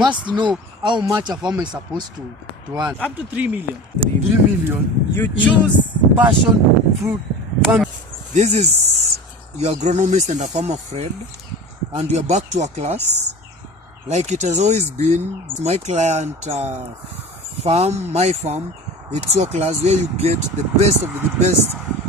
must know how much a farmer is supposed to earn. Up to 3 million. 3 million. You choose passion fruit farming. This is your agronomist and a farmer Fred, and we are back to our class. Like it has always been, my client farm, my farm. It's your class where you get the best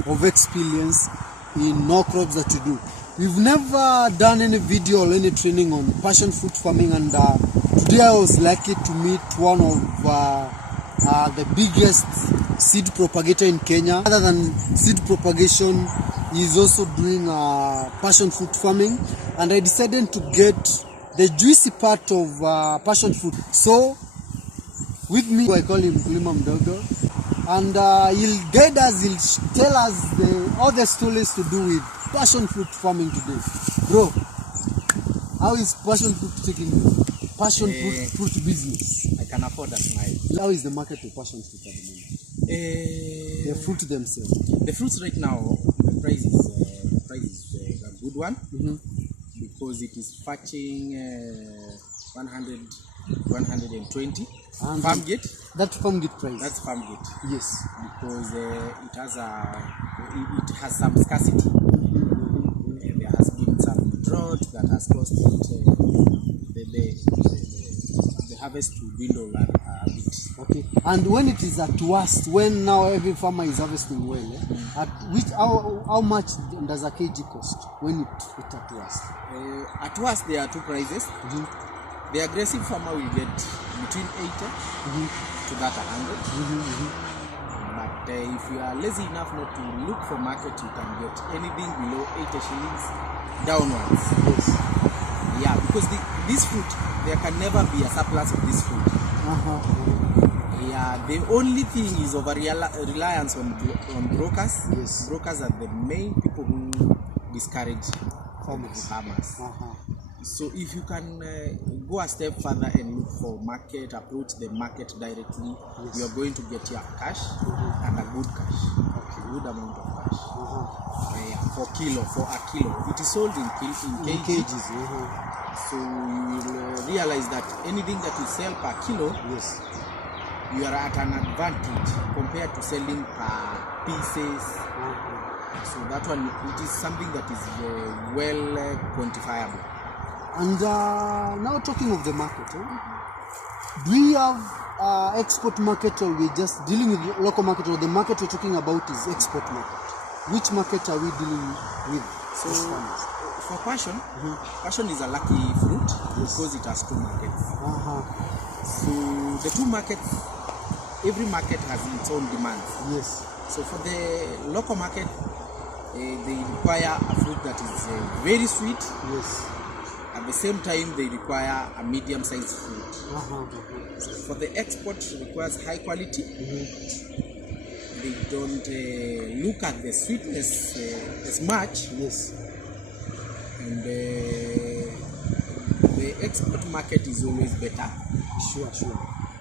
of experience in all crops that you do. We've never done any video or any training on passion fruit farming, and today I was lucky to meet one of the biggest seed propagator in Kenya. Other than seed propagation, he's also doing passion fruit farming, and I decided to get the juicy part of passion fruit. So with me, I call him Mkulima Mdogo, and he'll guide us, he'll tell us all the stories to do with passion fruit farming today. Bro, how is passion fruit taking you? Passion fruit business. I can afford a smile. How is the market for passion fruit at the moment? The fruit themselves. The fruits right now, the price is a good one, because it is fetching 100, 120. Farm gate. That farm gate price. That's farm gate. Yes. Because it has some scarcity. There has been some drought that has caused the harvest to dwindle a bit. Okay. And when it is at worst, when now every farmer is harvesting well, how much does a kg cost when it at worst? At worst, there are two prices. The aggressive farmer will get between 80 to that 100. But if you are lazy enough not to look for market, you can get anything below 80 shillings downwards. Yes. Yeah, because this fruit, there can never be a surplus of this fruit. Yeah, the only thing is over reliance on brokers. Yes. Brokers are the main people who discourage farmers. So if you can go a step further and look for market, approach the market directly, you are going to get your cash and a good cash, good amount of cash. For a kilo. It is sold in kgs. So you will realize that anything that you sell per kilo, you are at an advantage compared to selling per pieces. So that one, it is something that is well quantifiable. And now talking of the market, do we have export market, or we're just dealing with local market, or the market we're talking about is export market? Which market are we dealing with? So for passion, passion is a lucky fruit because it has two markets. So the two markets, every market has its own demands. Yes. So for the local market, they require a fruit that is very sweet. Yes. At the same time, they require a medium-sized fruit. For the export, it requires high quality. They don't look at the sweetness as much. Yes. And the export market is always better. Sure.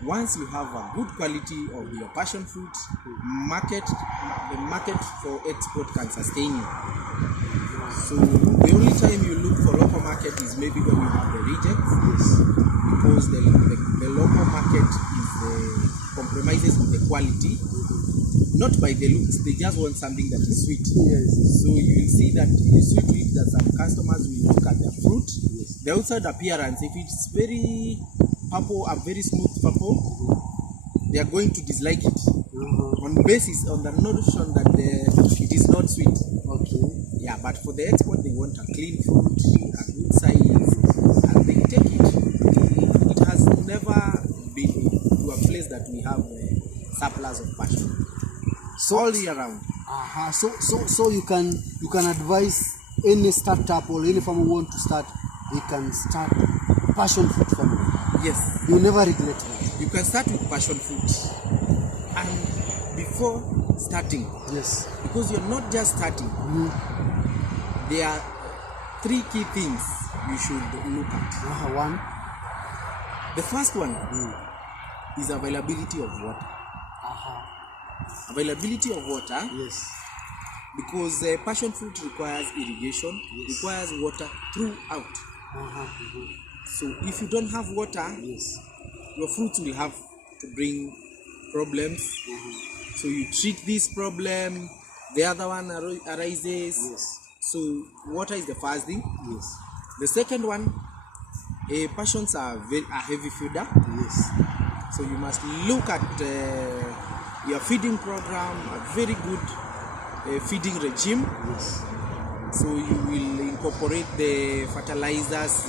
Once you have a good quality of your passion fruit, the market for export can sustain you. So the only time you look for local market is maybe when you have the rejects, because the local market is compromises with the quality, not by the looks. They just want something that is sweet. So you will see that you sweet that some customers will look at the fruit, the outside appearance. If it's very purple, a very smooth purple, they are going to dislike it on the notion that it is not sweet. Yeah, but for the export, they want a clean fruit, a good size, and they take it. It has never been to a place that we have a surplus of passion. So all year round. So you can advise any startup or any farmer who want to start, they can start passion fruit farming. Yes. You never regret that. You can start with passion fruit, and before starting, because you're not just starting. There are three key things you should look at. One. The first one is availability of water. Availability of water. Because passion fruit requires irrigation, requires water throughout. So if you don't have water, Yes. your fruits will have to bring problems. So you treat this problem, the other one arises. Yes. So water is the first thing. Yes. The second one, passions are a heavy feeder. Yes. So you must look at your feeding program, a very good feeding regime. Yes. So you will incorporate the fertilizers,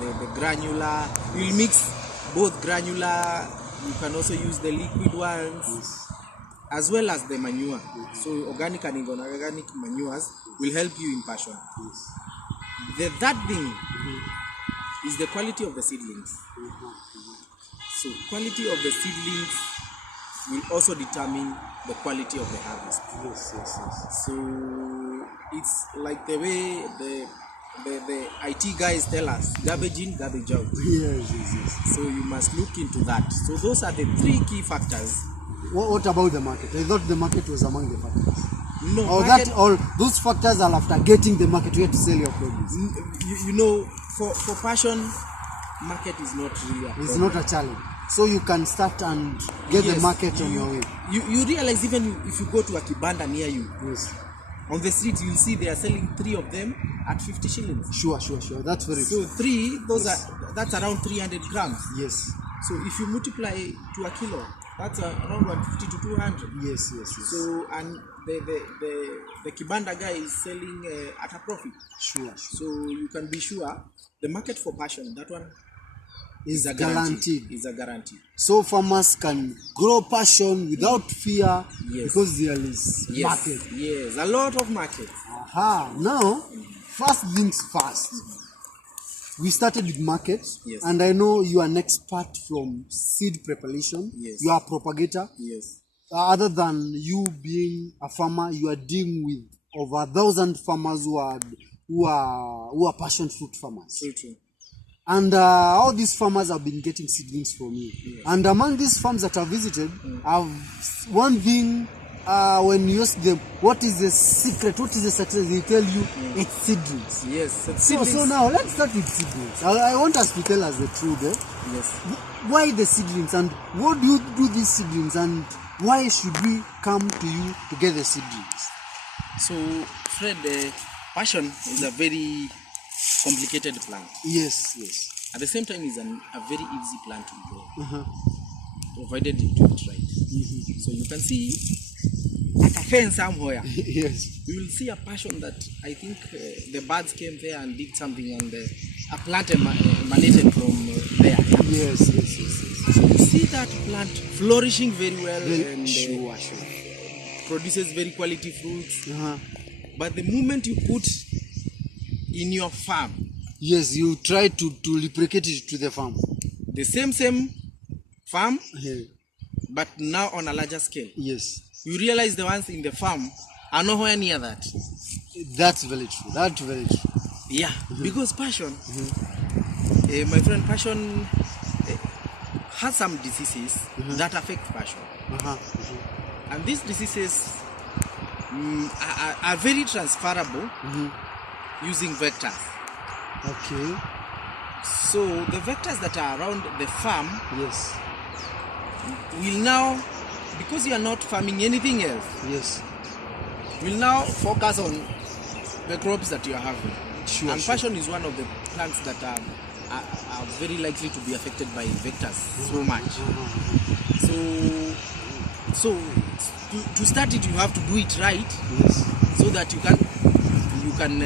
the granular. You will mix both granular. You can also use the liquid ones, Yes. as well as the manure. So organic and inorganic manures will help you in passion. Yes. The third thing is the quality of the seedlings. So quality of the seedlings will also determine the quality of the harvest. Yes. Yes. Yes. So it's like the way the IT guys tell us, garbage in, garbage out. Yes. Yes. Yes. So you must look into that. So those are the three key factors. What about the market? I thought the market was among the factors. No, Or market, that all those factors are after getting the market where to sell your produce. you know, for passion, market is not really a It's problem. not a challenge. So you can start and get the Yes, market on your way. You realize even if you go to a kibanda near you, Yes. on the street you'll see they are selling 3 of them at 50 shillings. Sure. That's very So true. 3, that's around 300 grams. Yes. So if you multiply to a kilo, that's around 150 to 200. Yes. Yes. Yes. So and the kibanda guy is selling at a profit. Sure. So you can be sure the market for passion, that one Is a guaranteed. Is a guarantee. So farmers can grow passion without fear Yes. because there is Yes. market. Yes, a lot of market. Aha. Now, first things first. We started with market, Yes. and I know you are an expert from seed preparation. Yes. You are a propagator. Yes. Other than you being a farmer, you are dealing with over 1,000 farmers who are passion fruit farmers. So true. And all these farmers have been getting seedlings from you. Yes. And among these farms that I've visited, one thing, when you ask them, what is the secret, what is the success, they tell you, it's seedlings. Yes. So now, let's start with seedlings. I want us to tell us the truth. Yes. Why the seedlings, and what do you do these seedlings, and why should we come to you to get the seedlings? So, Fred, passion is a very complicated plant. Yes. At the same time, it's a very easy plant to grow, provided you do it right. So you can see at a fence somewhere, Yes. you will see a passion that I think the birds came there and did something, and a plant emanated from there. Yes. So you see that plant flourishing very well and Sure. produces very quality fruits. Uh-huh. But the moment you put in your farm, Yes, you try to replicate it to the farm. the same farm, Yeah. but now on a larger scale, Yes, you realize the ones in the farm are nowhere near that. that's very true. Yeah, because passion, my friend, passion has some diseases that affect passion. And these diseases are very transferable using vectors. Okay. So the vectors that are around the farm Yes. will now, because you are not farming anything else, Yes. will now focus on the crops that you are having. Sure. And passion is one of the plants that are very likely to be affected by vectors so much. So to start it, you have to do it right, Yes. so that you can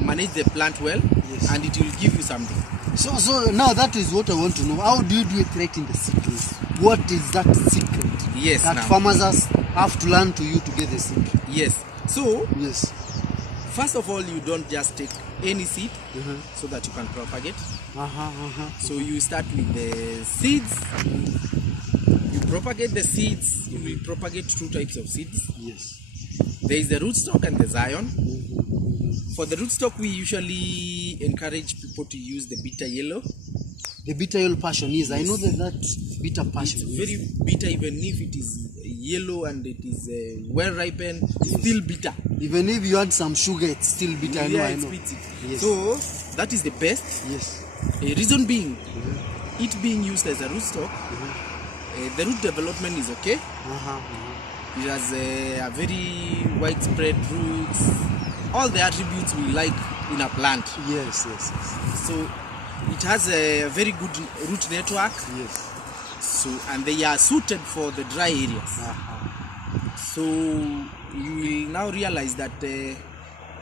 manage the plant well, Yes. and it will give you something. So now that is what I want to know. How do you do it right in the seedlings? What is that secret? Yes, That now. farmers have to learn to you to get the seed. Yes. So Yes. first of all, you don't just take any seed so that you can propagate. So you start with the seeds. You propagate the seeds. You will propagate 2 types of seeds. Yes. There is the rootstock and the zion. For the rootstock, we usually encourage people to use the bitter yellow. The bitter yellow passion is. I know that bitter passion. It's very bitter, even if it is yellow and it is well ripened, it's still bitter. Even if you add some sugar, it's still bitter. I know. It's bitter. Yes. So that is the best. Yes. A reason being, it being used as a rootstock, the root development is okay. It has a very widespread roots, all the attributes we like in a plant. Yes. So it has a very good root network. Yes. So, and they are suited for the dry areas. So you will now realize that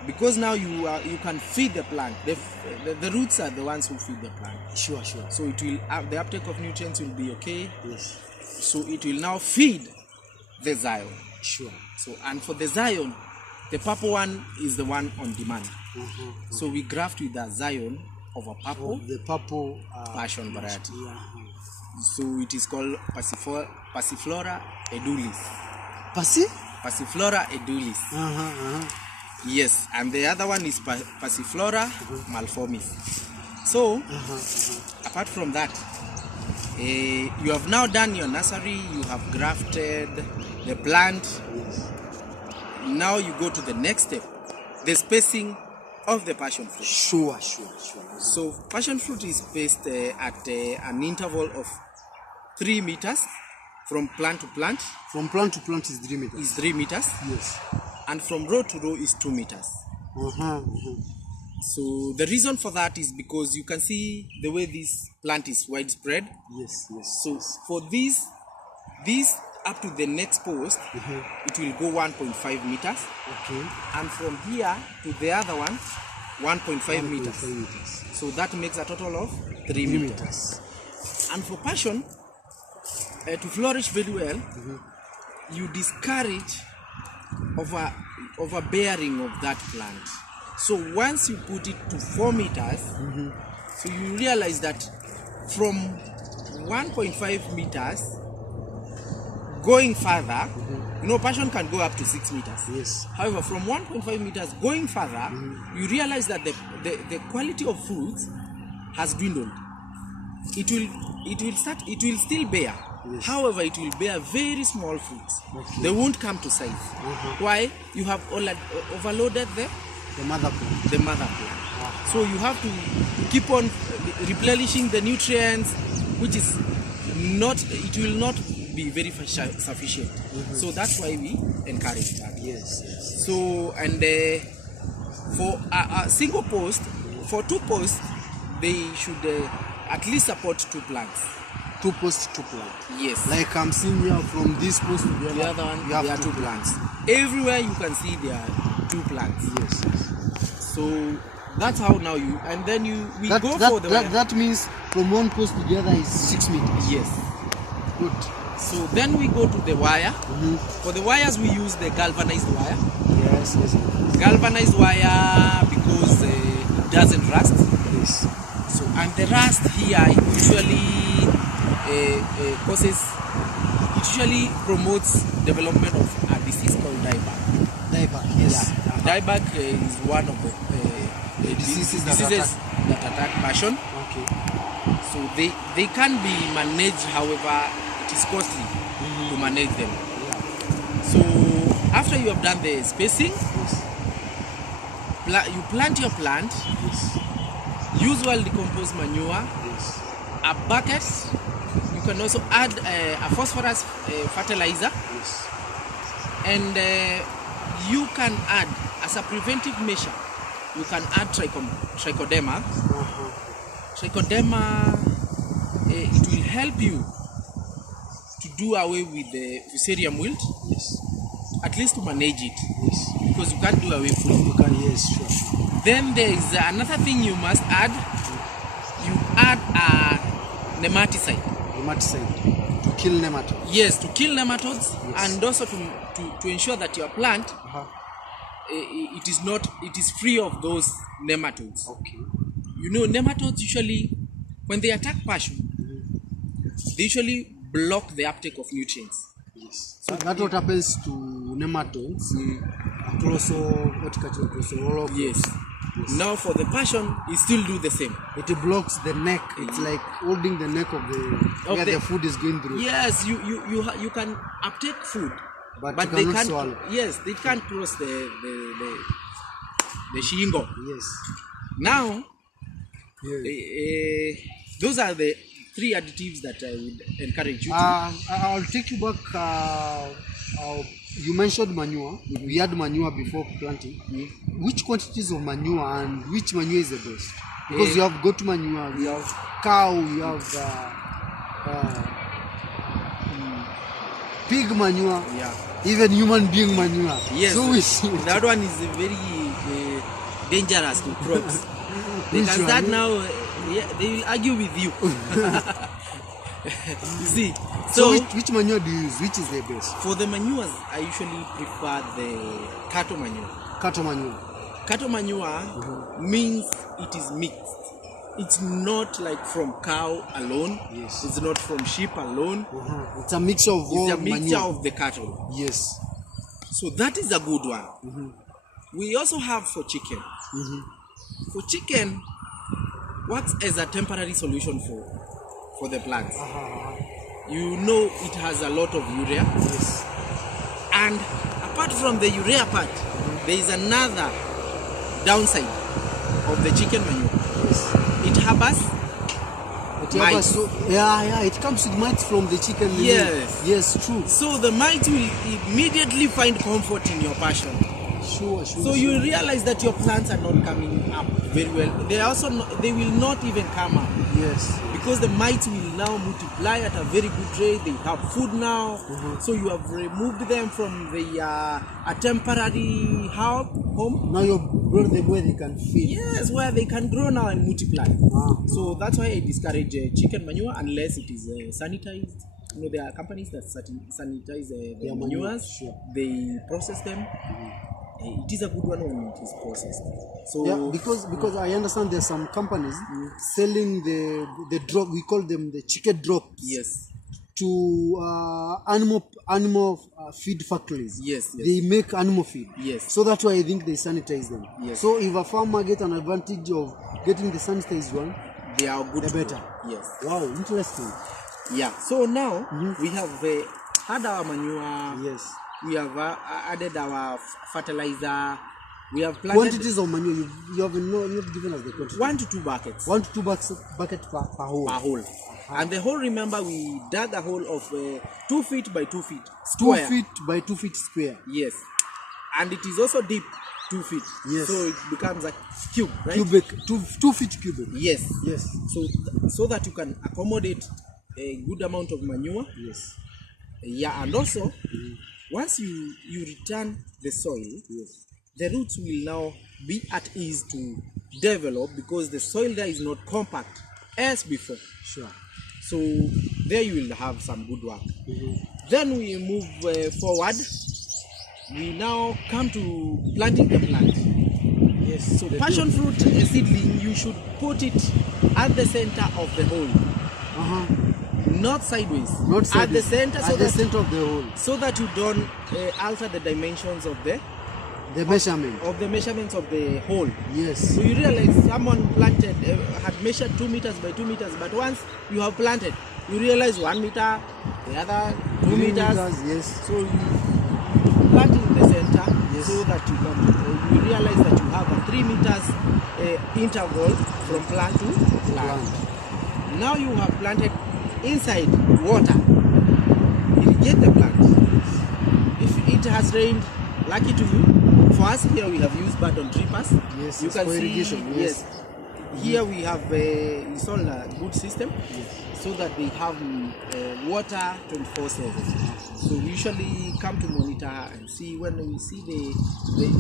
because now you can feed the plant. The roots are the ones who feed the plant. Sure. So it will the uptake of nutrients will be okay. Yes. So it will now feed the Zion. Sure. So, and for the Zion, the purple one is the one on demand. So we graft with the Zion of a purple, the purple passion variety. Yeah. So it is called Passiflora edulis. Passiflora edulis. Yes, and the other one is Passiflora malformis. So, apart from that, you have now done your nursery, you have grafted the plant. Yes. Now you go to the next step, the spacing of the passion fruit. Sure. So passion fruit is spaced at an interval of 3 meters from plant to plant. From plant to plant is 3 meters. Is 3 meters. Yes. And from row to row is 2 meters. So the reason for that is because you can see the way this plant is widespread. Yes. So for this up to the next post, it will go 1.5 meters. Okay. And from here to the other one, 1.5 meters. meters. So that makes a total of 3 meters. And for passion, to flourish very well, you discourage overbearing of that plant. So once you put it to 4 meters, so you realize that from 1.5 meters going further, passion can go up to 6 meters. Yes. However, from 1.5 meters going further, you realize that the quality of fruits has dwindled. It will still bear. Yes. However, it will bear very small fruits. Okay. They won't come to size. Why? You have overloaded The mother plant. the mother plant. So you have to keep on replenishing the nutrients, which is not, it will not be very sufficient. So that's why we encourage that. Yes. So, and for a single post, for 2 posts, they should at least support 2 plants. 2 posts, 2 plant. Yes. Like I'm seeing here from this post to the other one, there are 2 plants. Everywhere you can see there are 2 plants. Yes. So that's how now you, and then we go for the wire. That means from one post to the other is 6 meters. Yes. Good. So then we go to the wire. For the wires we use the galvanized wire. Yes. Galvanized wire because it doesn't rust. Yes. So, and the rust here usually usually promotes development of a disease called dieback. Dieback, yes. Dieback is one of the diseases that attack passion. Okay. So they can be managed, however, it is costly to manage them. So after you have done the spacing, you plant your plant. Yes. Use well decomposed manure. Yes. A bucket. You can also add a phosphorus fertilizer. Yes. And you can add, as a preventive measure, you can add trichoderma. Trichoderma, it will help you to do away with the fusarium wilt. Yes. At least to manage it. Yes. Because you can't do away fully. You can, yes, sure. Then there is another thing you must add. You add a nematicide. Nematicide to kill nematodes. Yes, to kill nematodes, yes. And also to ensure that your plant it is free of those nematodes. Okay. Nematodes usually, when they attack passion, they usually block the uptake of nutrients. Yes. So that's what happens to nematodes. Yes. Now for the passion, it still do the same. It blocks the neck. It's like holding the neck of the food is going through. Yes, you can uptake food, but they can't swallow. Yes, they can't cross the shingo. Yes. Now Those are the 3 additives that I would encourage you to. I'll take you back. You mentioned manure. We had manure before planting. Which quantities of manure and which manure is the best? Because you have goat manure, you have cow, you have pig manure, even human being manure. Yes, so that one is very dangerous to crops. They can start now, they will argue with you. You see, so which manure do you use? Which is the best? For the manures, I usually prefer the cattle manure. Cattle manure. Cattle manure means it is mixed. It's not like from cow alone. Yes. It's not from sheep alone. It's a mixture of all It's a mixture manure of the cattle. Yes. So that is a good one. We also have for chicken. For chicken, works as a temporary solution for the plants. You know it has a lot of urea. Yes. And apart from the urea part, there is another downside of the chicken manure. Yes. It harbors mites. It comes with mites from the chicken. Yes. Yes, true. So the mites will immediately find comfort in your passion. Sure. So you realize that your plants are not coming up very well. They will not even come up. Yes. Because the mites will now multiply at a very good rate. They have food now. So you have removed them from the a temporary home. Now you brought them where they can feed. Yes, where they can grow now and multiply. So that's why I discourage chicken manure unless it is sanitized. You know, there are companies that sanitize their manures. Sure. They process them. It is a good one when it is processed. So because I understand there's some companies selling the drop. We call them the chicken drops. Yes. To animal feed factories. Yes. They make animal feed. Yes. So that's why I think they sanitize them. Yes. So if a farmer gets an advantage of getting the sanitized one, they are good. The better. Yes. Wow, interesting. Yeah. So now we have had our manure. Yes. We have added our fertilizer. We have planted Quantities of manure you have not given us the quantity. 1 to 2 buckets. 1 to 2 buckets per hole. Per hole. And the hole, remember, we dug a hole of 2 feet by 2 feet square. 2 feet by 2 feet square. Yes. And it is also deep 2 feet. Yes. So it becomes a cube, right? Cubic, 2 feet cubic. Yes. Yes. So that you can accommodate a good amount of manure. Yes. Yeah, and also once you return the soil, the roots will now be at ease to develop because the soil there is not compact as before. Sure. So there you will have some good work. Then we move forward. We now come to planting the plant. Yes. So passion fruit seedling, you should put it at the center of the hole. Not sideways. Not sideways. At the center. At the center of the hole. So that you don't alter the dimensions of the measurement. Of the measurements of the hole. Yes. So you realize someone planted, had measured 2 meters by 2 meters, but once you have planted, you realize 1 meter, the other 2 meters. Yes. So you plant in the center, so that you can you realize that you have a 3 meters interval from plant to plant. Now you have planted inside water. Irrigate the plant. If it has rained, lucky to you. For us here, we have used button drippers. Yes, you can see. irrigation. Yes. Here we have installed a good system, so that they have water 24/7. So we usually come to monitor and see when we see we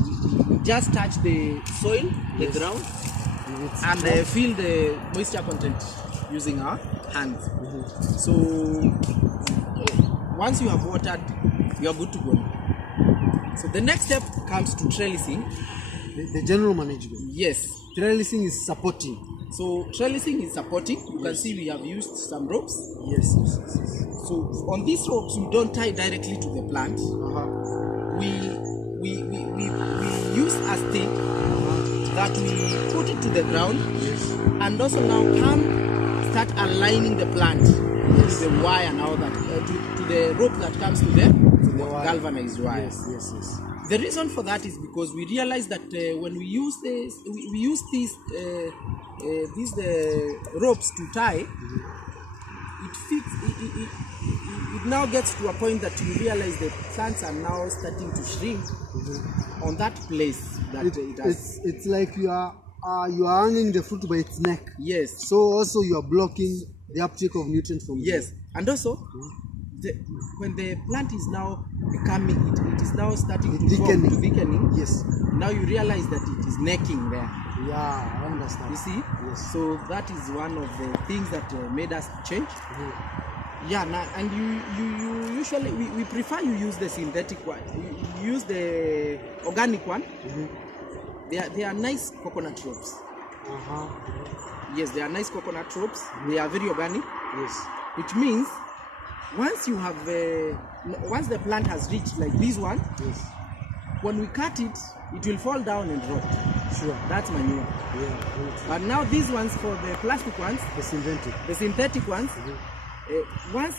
just touch the soil, the ground, and feel the moisture content using our hands. So once you have watered, you are good to go. So the next step comes to trellising. The general management. Yes. Trellising is supporting. So trellising is supporting. You can see we have used some ropes. Yes. So on these ropes, we don't tie directly to the plant. We use a stick that we put it to the ground, and also now start aligning the plant to the wire now that to the rope that comes to the galvanized wire. Yes. The reason for that is because we realize that when we use this, we use these these the ropes to tie, it fits. It now gets to a point that you realize the plants are now starting to shrink on that place that it has. It's like you are hanging the fruit by its neck. Yes. So also you are blocking the uptake of nutrients from Yes, and also when the plant is now becoming, it is now starting to form, to thickening. Yes. Now you realize that it is necking there. Yeah, I understand. You see? Yes. So that is one of the things that made us change. Yeah, now, and you usually, we prefer you use the synthetic one. You use the organic one. They are nice coconut ropes. Yes, they are nice coconut ropes. They are very organic. Yes. Which means once you have once the plant has reached like this one, yes, when we cut it, it will fall down and rot. Sure. That's manure. Yeah. But now these ones, for the plastic ones, The synthetic ones, once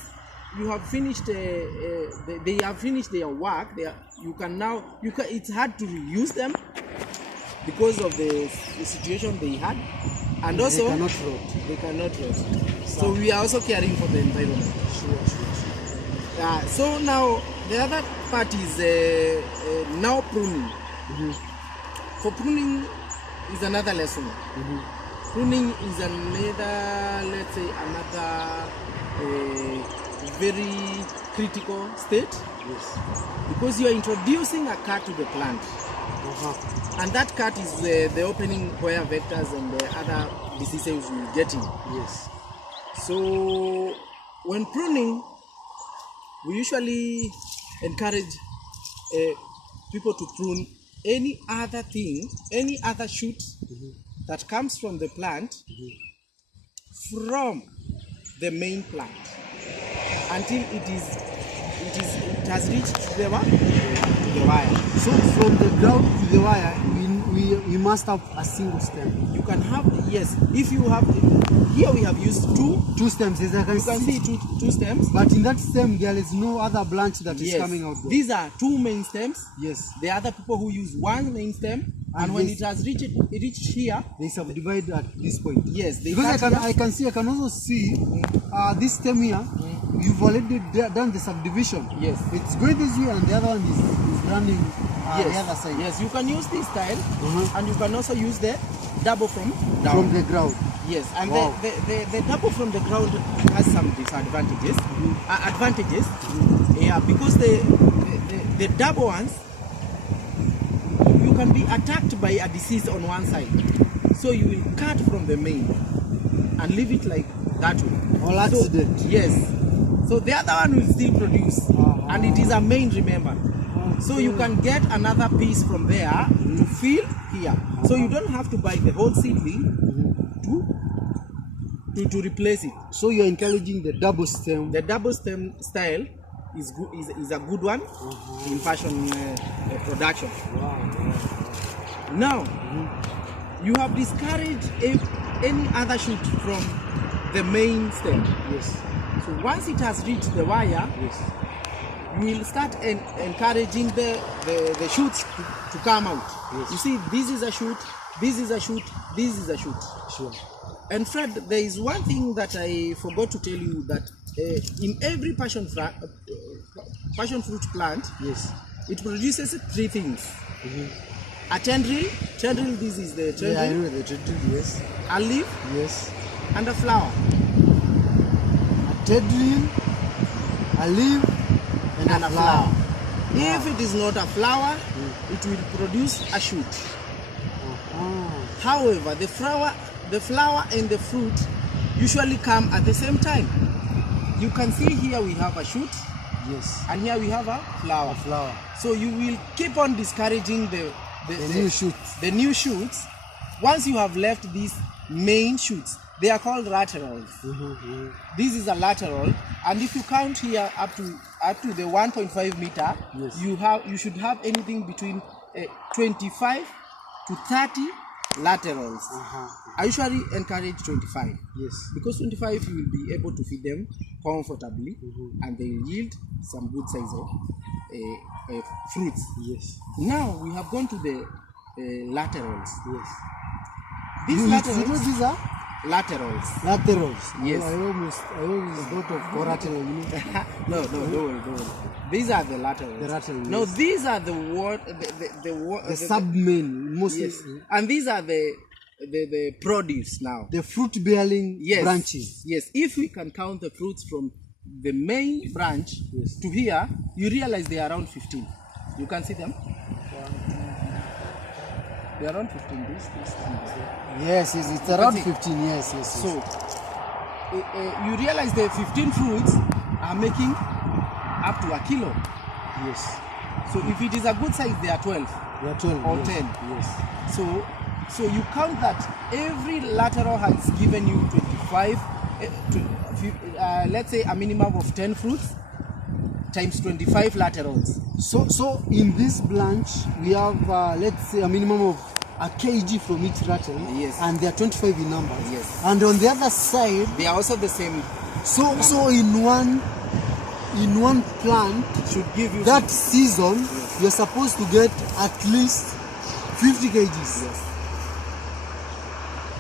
you have finished, they have finished their work. It's hard to reuse them because of the situation they had, and also they cannot rot. So we are also caring for the environment. Sure. So now the other part is now pruning. For pruning is another lesson. Pruning is another, let's say, very critical state. Yes. Because you are introducing a cut to the plant. And that cut is the opening where vectors and the other diseases will get in. Yes. So when pruning, we usually encourage people to prune any other thing, any other shoot that comes from the plant from the main plant until it has reached the wire. So from the ground to the wire, we must have a single stem. You can have, yes, if you have, here we have used two stems. As I can you can see two stems. But in that stem, there is no other branch that is coming out there. These are two main stems. Yes. There are other people who use one main stem, and when it has reached here, they subdivide at this point. Yes, because I can also see this stem here. You've already done the subdivision. Yes. It's going this way, and the other one is running the other side. Yes, you can use this style, and you can also use the double from the ground. Yes, and the double from the ground has some disadvantages. Yeah, because the double ones, you can be attacked by a disease on one side, so you will cut from the main and leave it like that way. Or accident. Yes. So the other one will still produce, and it is a main, remember. So you can get another piece from there to fill here. So you don't have to buy the whole seedling to replace it. So you're encouraging the double stem. The double stem style is a good one in fashion production. Now you have discouraged any other shoot from the main stem. Yes. So once it has reached the wire, you will start encouraging the shoots to come out. Yes. You see, this is a shoot, this is a shoot, this is a shoot. Sure. And Fred, there is one thing that I forgot to tell you, that in every passion fruit plant, yes, it produces three things. A tendril, this is the tendril. Yeah, I know the tendril, yes. A leaf, yes, and a flower. A tendril, a leaf, and a flower. If it is not a flower, it will produce a shoot. However, the flower and the fruit usually come at the same time. You can see here we have a shoot. Yes. And here we have a flower. So you will keep on discouraging the new shoots. The new shoots. Once you have left these main shoots, they are called laterals. This is a lateral, and if you count here up to the 1.5 meter, yes, you should have anything between 25 to 30 laterals. I usually encourage 25. Yes. Because 25 you will be able to feed them comfortably, and they will yield some good size of fruits. Yes. Now we have gone to the laterals. Yes. These You know laterals, these are laterals. laterals. Yes. I always thought of collateral. You know? No, don't worry. These are the laterals. The laterals, No, yes. these are the The submain, mostly. yes. And these are the produce now. The fruit-bearing Yes. branches. Yes. If we can count the fruits from the main branch to here, you realize they are around 15. You can see them. They are around 15. This. Yes, it's around 15. Yes. So you realize the 15 fruits are making up to a kilo. Yes. So if it is a good size, they are 12 They are 12 or yes. 10. Yes. So you count that every lateral has given you 25, let's say a minimum of 10 fruits times 25 laterals. So in this branch we have let's say a minimum of a kg from each lateral. Yes. And they are 25 in numbers. Yes. And on the other side, They are also the same. so in one plant Should give you that season, you're supposed to get at least 50 kgs. Yes.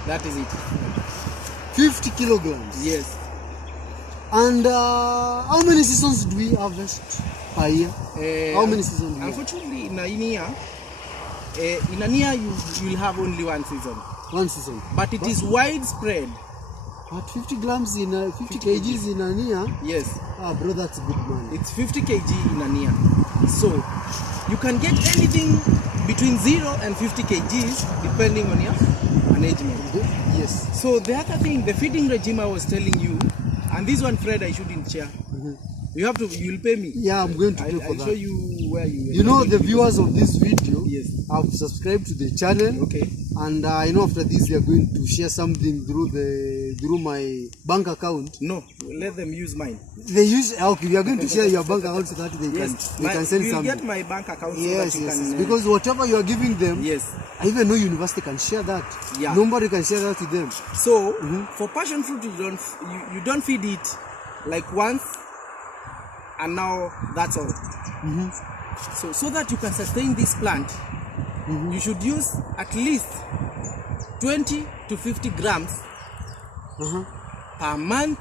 That is it. 50 kilograms. Yes. And how many seasons do we harvest per year? How many seasons do we have? Unfortunately, in a year you will have only one season. One season. But it is widespread. At 50 grams in 50 kgs in a year. Yes. Ah, bro, that's good money. It's 50 kg in a year. So you can get anything between 0 and 50 kgs depending on your management. Yes. So the other thing, the feeding regime I was telling you, and this one, Fred, I shouldn't share. You'll pay me. Yeah, I'm going to pay for I'll that. show you where you. You know, the viewers of this video Yes. have subscribed to the channel. Okay. And I know after this they are going to share something through my bank account. No, let them use mine. They use okay. We are going to share your bank account so that they can send you'll something. get my bank account. Yes, so that you yes, can, yes. Because whatever you are giving them, yes. I even know university can share that. Yeah. Nobody can share that to them. So for passion fruit, you don't feed it like once, and now that's all. So that you can sustain this plant, you should use at least 20 to 50 grams per month,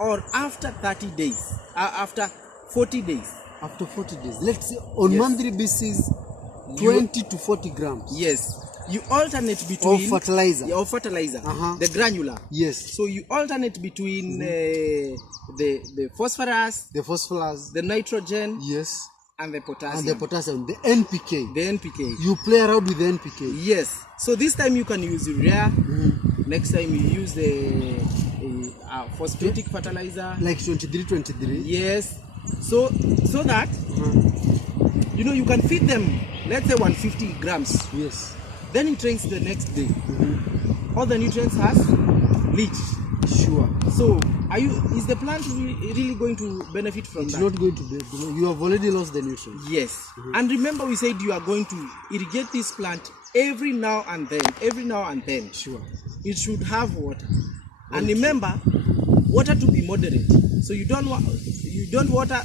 or after 30 days, after 40 days. After 40 days, let's say on Yes. monthly basis, 20 to 40 grams Yes. You alternate between of fertilizer. Yeah, of fertilizer, the granular. Yes. So you alternate between the phosphorus, The phosphorus. the nitrogen, Yes. and the potassium. And the potassium, the NPK. The NPK. You play around with the NPK. Yes. So this time you can use urea. Next time you use the phosphatic fertilizer. Like 23. Yes. So that you can feed them. Let's say 150 grams. Yes. Then it rains the next day. All the nutrients has leached. Sure. So is the plant really going to benefit from It's that? not going to be. You have already lost the nutrients. Yes. And remember, we said you are going to irrigate this plant every now and then. Sure. It should have water. And remember, water to be moderate. So you don't overwater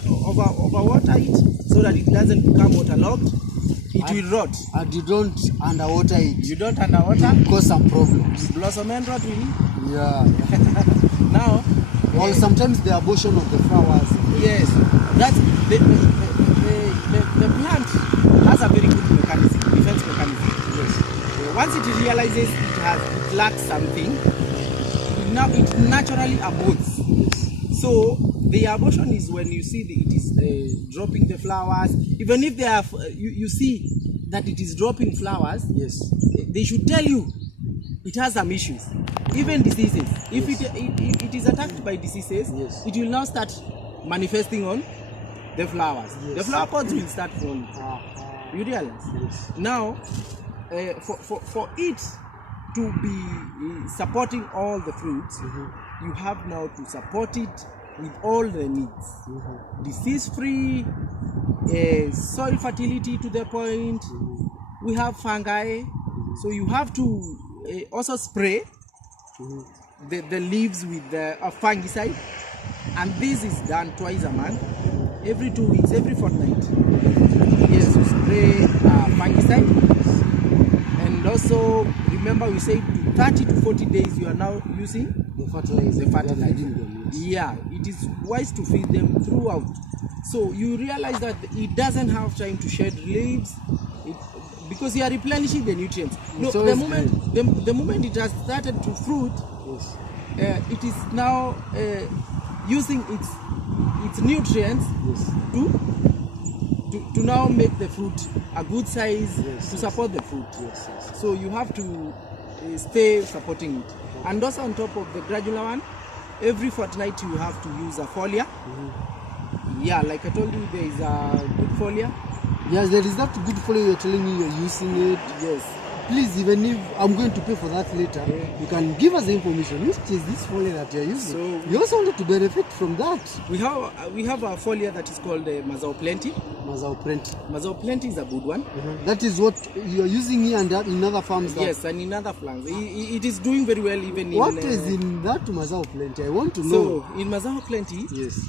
it so that it doesn't become waterlogged. It will rot. And you don't underwater it. You don't underwater. Cause some problems. Blossom and rot will. Yeah. Now, Or sometimes the abortion of the flowers. yes, that's the plant has a very good defense mechanism. Yes. Once it realizes it lacks something, now it naturally aborts. Yes. So the abortion is when you see it is dropping the flowers. Even if they have, you see that it is dropping flowers. Yes. They should tell you it has some issues, even diseases. If it is attacked by diseases, yes, it will now start manifesting on the flowers. Yes. The flower pods will start falling. You realize? Yes. Now, for it to be supporting all the fruits, you have now to support it with all the needs. Disease-free, soil fertility to the point. We have fungi, so you have to also spray the leaves with a fungicide, and this is done twice a month, every 2 weeks, every fortnight. Yes, you spray fungicide, and also, remember we said 30 to 40 days you are now using The fertilizer. the fertilizer. Feeding them, yes. Yeah, it is wise to feed them throughout. So you realize that it doesn't have time to shed leaves because you are replenishing the nutrients. No, It's the always the moment it has started to fruit, Yes. it is now using its nutrients Yes. to now make the fruit a good size Yes, to yes. support the fruit. Yes. Yes. So you have to stay supporting it. And also on top of the granular one, every fortnight you have to use a foliar. Yeah, like I told you, there is a good foliar. Yes, there is that good follow you're telling me you're using it. Yes. Please, even if I'm going to pay for that later, you can give us the information. Which is this foliar that you're using? So You also wanted to benefit from that. we have a foliar that is called Mazao Plenty. Mazao Plenty. Mazao Plenty is a good one. That is what you're using here and in other farms. Yes, and in other plants. It is doing very well even in... What is in that Mazao Plenty? I want to know. So, in Mazao Plenty, Yes.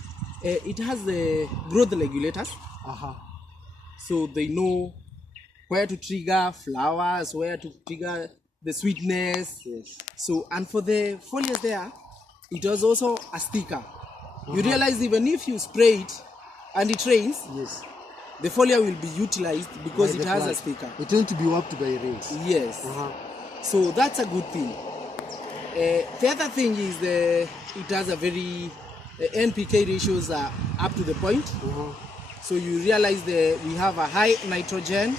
it has the growth regulators. So they know where to trigger flowers, where to trigger the sweetness. Yes. So, and for the foliage there, it was also a sticker. You realize even if you spray it and it rains, Yes. the foliar will be utilized because By it the has a plant. sticker. It won't be wiped by rains. Yes. So that's a good thing. The other thing is it has a very NPK ratios are up to the point. So you realize we have a high nitrogen.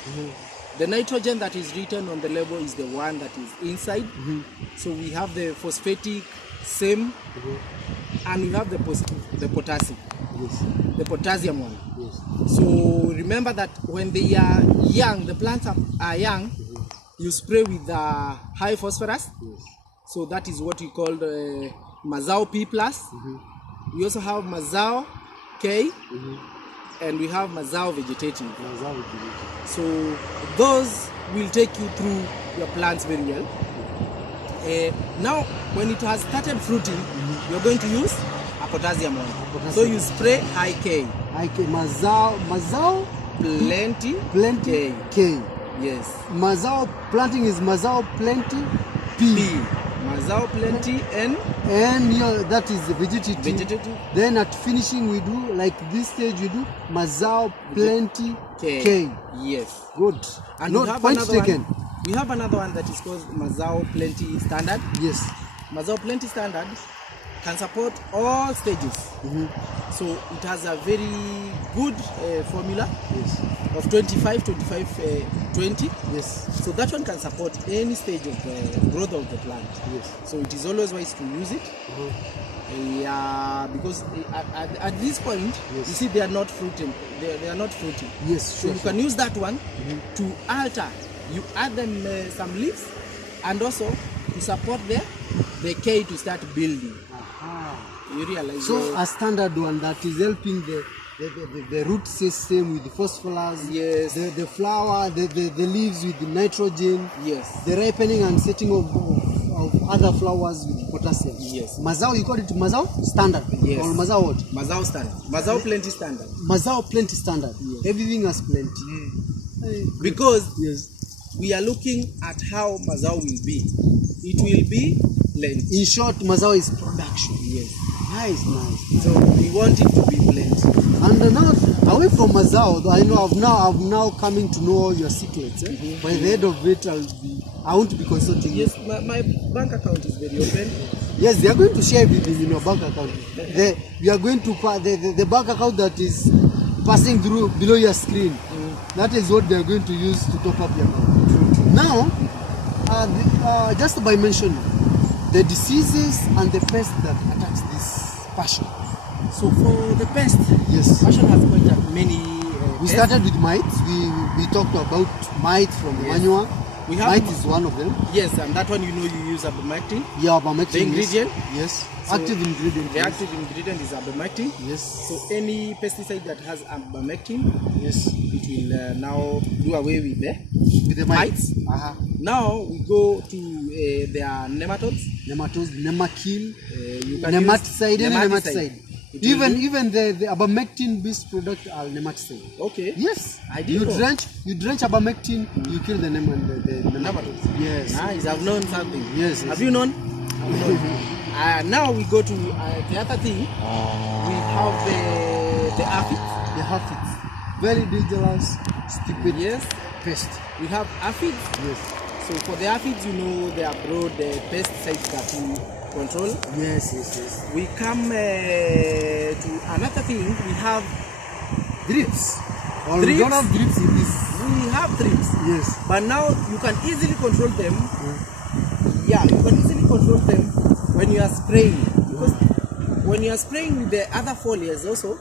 The nitrogen that is written on the label is the one that is inside. So we have the phosphatic same, and we have the potassium, Yes. the potassium one. Yes. So remember that when they are young, the plants are young, you spray with high phosphorus. Yes. So that is what we call the Mazao P+. We also have Mazao K, and we have Mazao Vegetative. Mazao Vegetative. So those will take you through your plants very well. Now, when it has started fruiting, you're going to use a potassium one. Potassium. So you spray high K. Mazao Plenty Plenty K. K. Yes. Mazao planting is Mazao Plenty P. P. Mazao Plenty N. And that is the vegetative. Vegetative. Then at finishing we do, like this stage we do Mazao Plenty K. Yes. Good. And No, we have point another taken. one. We have another one that is called Mazao Plenty Standard. Yes. Mazao Plenty Standard can support all stages. So it has a very good formula Yes. of 25, 20. Yes. So that one can support any stage of the growth of the plant. Yes. So it is always wise to use it. Yeah, because at this point, Yes. you see they are not fruiting. They are not fruiting. Yes. So Sure. you can use that one to alter. You add them some leaves, and also to support the K to start building. You realize. So a standard one that is helping the root system with the phosphorus. Yes. The flower, the leaves with the nitrogen. Yes. The ripening and setting of other flowers with potassium. Yes. Mazao, you call it Mazao Standard? Yes. Or Mazao what? Mazao Standard. Mazao Plenty Standard. Mazao Plenty Standard. Yes. Everything has plenty. Because Yes. we are looking at how Mazao will be. It will be plenty. In short, Mazao is production. Yes. Nice, nice. So we want it to be plenty. And now, away from Mazao, I know I'm now coming to know all your secrets. By the end of it, I want to be consulting you. Yes, my bank account is very open. Yes, they are going to share everything in your bank account. We are going to the bank account that is passing through below your screen. That is what they are going to use to top up your account. Now, just by mentioning the diseases and the pests that attacks this passion. So for the pest, Yes. passion has quite many. We pests. started with mites. We talked about mites from Yes. manure. We have Mite is one of them. Yes, and that one you use abamectin. Yeah, abamectin. The ingredient? Yes. So Active ingredient. The yes. active ingredient is abamectin. Yes. So any pesticide that has abamectin, Yes. it will now do away with With the mites. mites. Now we go to their nematodes. Nematodes, nemakill, You can nematicide, use nematicide. Even the abamectin based product are nematicide. Okay. Yes. I did know. You drench abamectin, you kill the nematodes. Yes. Nice. I've known something. Yes. Have you known? Now we go to the other thing. We have the aphids. The aphids. Very dangerous, stupid. Yes. Pest. We have aphids. Yes. So for the aphids, you know, they are broad pesticides that we control. Yes. We come to another thing. We have Drips. Or Drips. we don't have drips in this. We have drips. Yes. But now you can easily control them. Yeah, you can easily control them when you are spraying. Because when you are spraying with the other foliars also,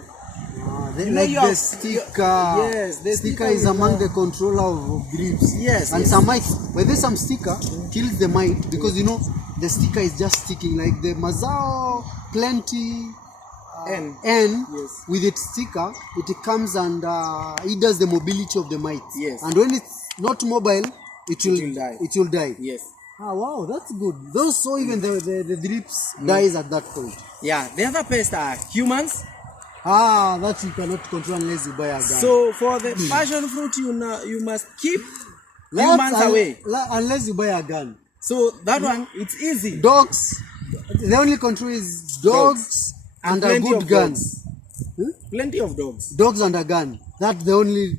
They you know, like you the have- sticker. Yes, the sticker sticker is will among have- the controller of drips. Yes, And yes. some mites, when there's some sticker, kills the mite because you know the sticker is just sticking like the Mazao plenty N. N Yes. with its sticker, it comes and it does the mobility of the mite. Yes. And when it's not mobile, it will die. It will die. Yes. Ah, wow, that's good. Those so even the drips dies at that point. Yeah, the other pests are humans. Ah, that you cannot control unless you buy a gun. So for the passion fruit, you must keep humans away. Unless you buy a gun. So that one, it's easy. Dogs, the only control is dogs and a plenty good of gun. dogs. Plenty of dogs. Dogs and a gun. That's the only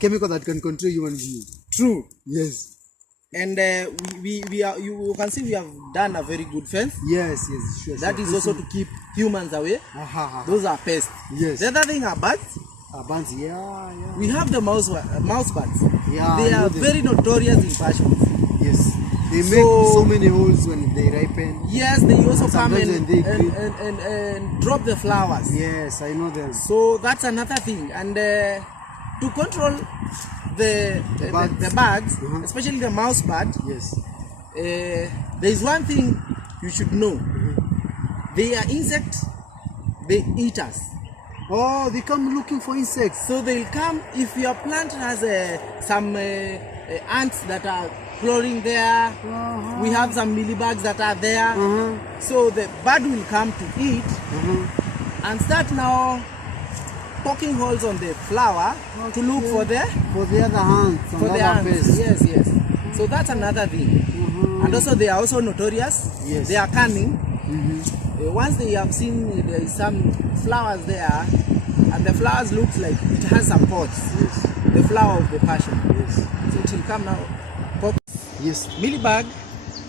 chemical that can control human being. True. Yes. And we are, you can see we have done a very good fence. Yes, sure. That is also to keep humans away. Those are pests. Yes. The other thing are bats. Buns, yeah. We have the mouse bats. Yeah, They I know are them. very notorious in passions. Yes. They make so many holes when they ripen. Yes, they also come sometimes when they and drop the flowers. Yes, I know them. So that's another thing. And to control the bugs, especially the mouse bud, Yes. there is one thing you should know. They are insect eaters. Oh, they come looking for insects. So they'll come if your plant has some ants that are crawling there. We have some mealybugs that are there. So the bird will come to eat and start now poking holes on the flower to look for the other ants. for the ants. Yes. So that's another thing. And also they are also notorious. Yes. They are cunning. Once they have seen there is some flowers there, and the flowers looks like it has some pods. Yes. The flower of the passion. Yes. So it will come now. Pop. Yes. Mealybug.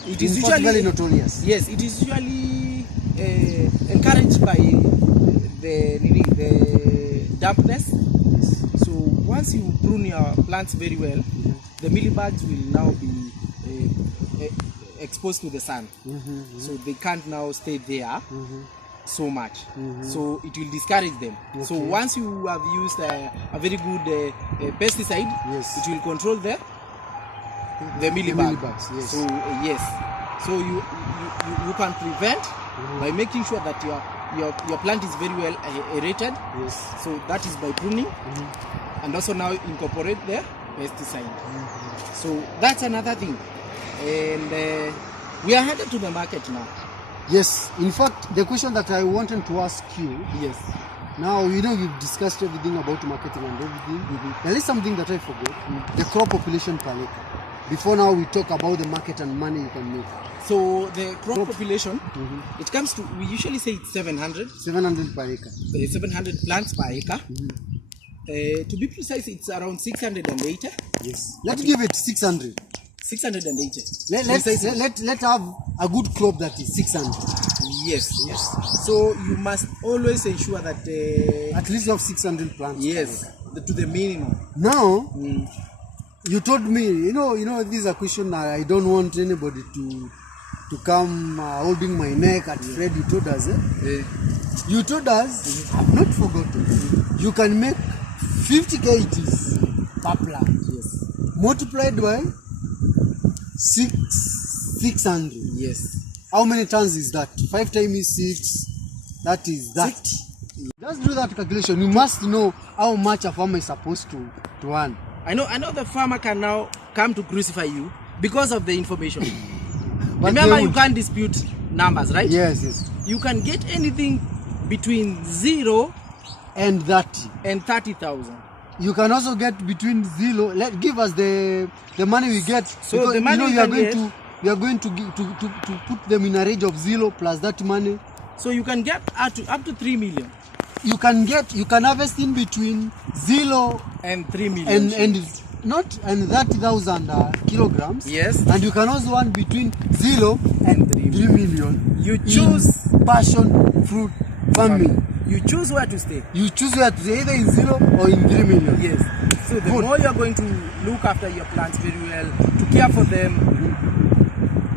It is In fact, usually very notorious. Yes, it is usually encouraged by the dampness. So once you prune your plants very well, the mealybugs will now be exposed to the sun. So they can't now stay there so much. So it will discourage them. So once you have used a very good pesticide, Yes. it will control the mealybugs. Yes. So yes, so you can prevent by making sure that your plant is very well aerated. Yes. So that is by pruning, and also now incorporate the pesticide. So that's another thing, and we are headed to the market now. Yes. In fact, the question that I wanted to ask you. Yes. Now, you know, we've discussed everything about marketing and everything. There is something that I forgot. The crop population per acre. Before now, we talk about the market and money you can make. So the crop population, it comes to, we usually say it's 700. 700 per acre. 700 plants per acre. To be precise, it's around 680. Yes. Let's give it 600. 680. Let's have a good crop that is 600. Yes. So you must always ensure that At least you have 600 plants. yes, to the minimum. Now, you told me, you know, this is a question I don't want anybody to come holding my neck at Fred. You told us, You told us, I've not forgotten, you can make 50 kgs per plant. Yes. Multiplied by 600. Yes. How many tons is that? 5 times 6, that is that. Let's do that calculation. You must know how much a farmer is supposed to earn. I know the farmer can now come to crucify you because of the information. But Remember, they you would- can't dispute numbers, right? Yes. You can get anything between 0 and 30. and 30,000. You can also get between 0. Give us the money we get. So because, the money we are going to put them in a range of 0 plus that money. So you can get up to 3 million. You can harvest in between 0 and 3 million and 30,000 kilograms. Yes. And you can also earn between 0 and 3 million. You choose passion fruit farming. You choose where to stay. You choose where to stay, either in 0 or in 3 million. Yes. So the more you are going to look after your plants very well, to care for them,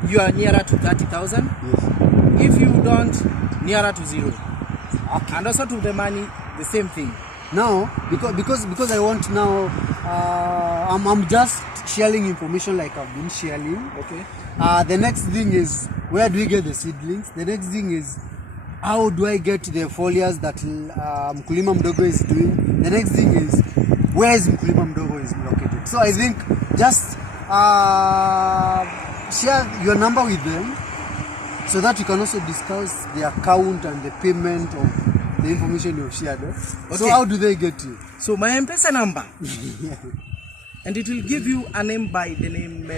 you are nearer to 30,000. Yes. If you don't, nearer to 0. Okay. And also to the money, the same thing. Now, because I want now, I'm just sharing information like I've been sharing. Okay. The next thing is, where do we get the seedlings? The next thing is, how do I get the foliars that Mkulima Mdogo is doing? The next thing is, where is Mkulima Mdogo is located? So I think just share your number with them so that you can also discuss the account and the payment of the information you've shared. Okay. So how do they get you? So my M-Pesa number, and it will give you a name by the name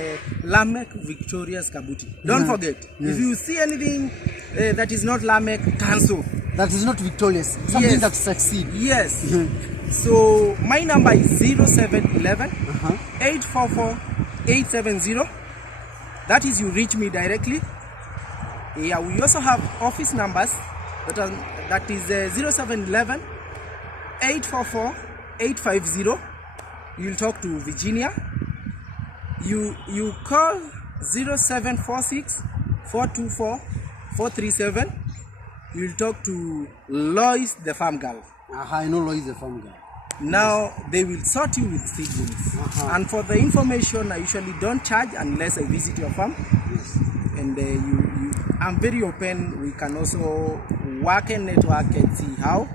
Lamek Victorious Kabuti. Don't forget, if you see anything that is not Lamek, cancel. That is not victorious. Something that succeeds. Yes. So my number is 0711 844 870. That is, you reach me directly. Yeah, we also have office numbers that is 0711 844 850. You'll talk to Virginia. You call 0746 424 437. You'll talk to Lois the farm girl. I know Lois the farm girl. Now they will sort you with seedlings. And for the information, I usually don't charge unless I visit your farm. Yes. And I'm very open. We can also work and network and see how.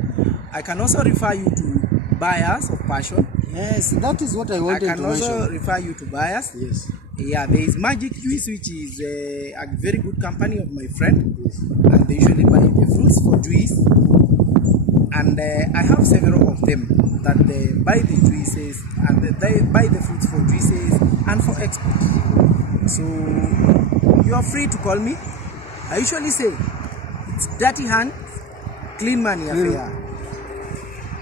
I can also refer you to buyers of passion. Yes, that is what I wanted to mention. I can also refer you to buyers. Yes. Yeah, there is Magic Juice, which is a very good company of my friend. Yes. And they usually buy the fruits for juice. And I have several of them that they buy the juices and they buy the fruits for juices and for export. So you are free to call me. I usually say it's dirty hand, clean money affair.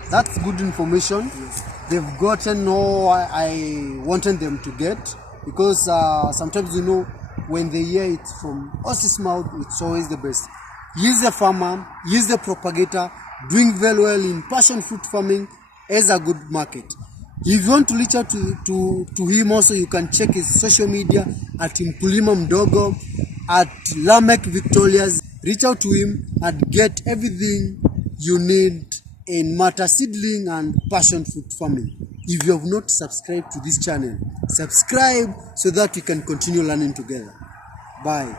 That's good information. Yes. They've gotten all I wanted them to get, because sometimes, when they hear it from horse's mouth, it's always the best. He's the farmer, he's the propagator, doing very well in passion fruit farming, as a good market. If you want to reach out to him also, you can check his social media at Mkulima Mdogo, at Lamek Victorious. Reach out to him and get everything you need in matter seedling and passion fruit farming. If you have not subscribed to this channel, subscribe so that we can continue learning together. Bye.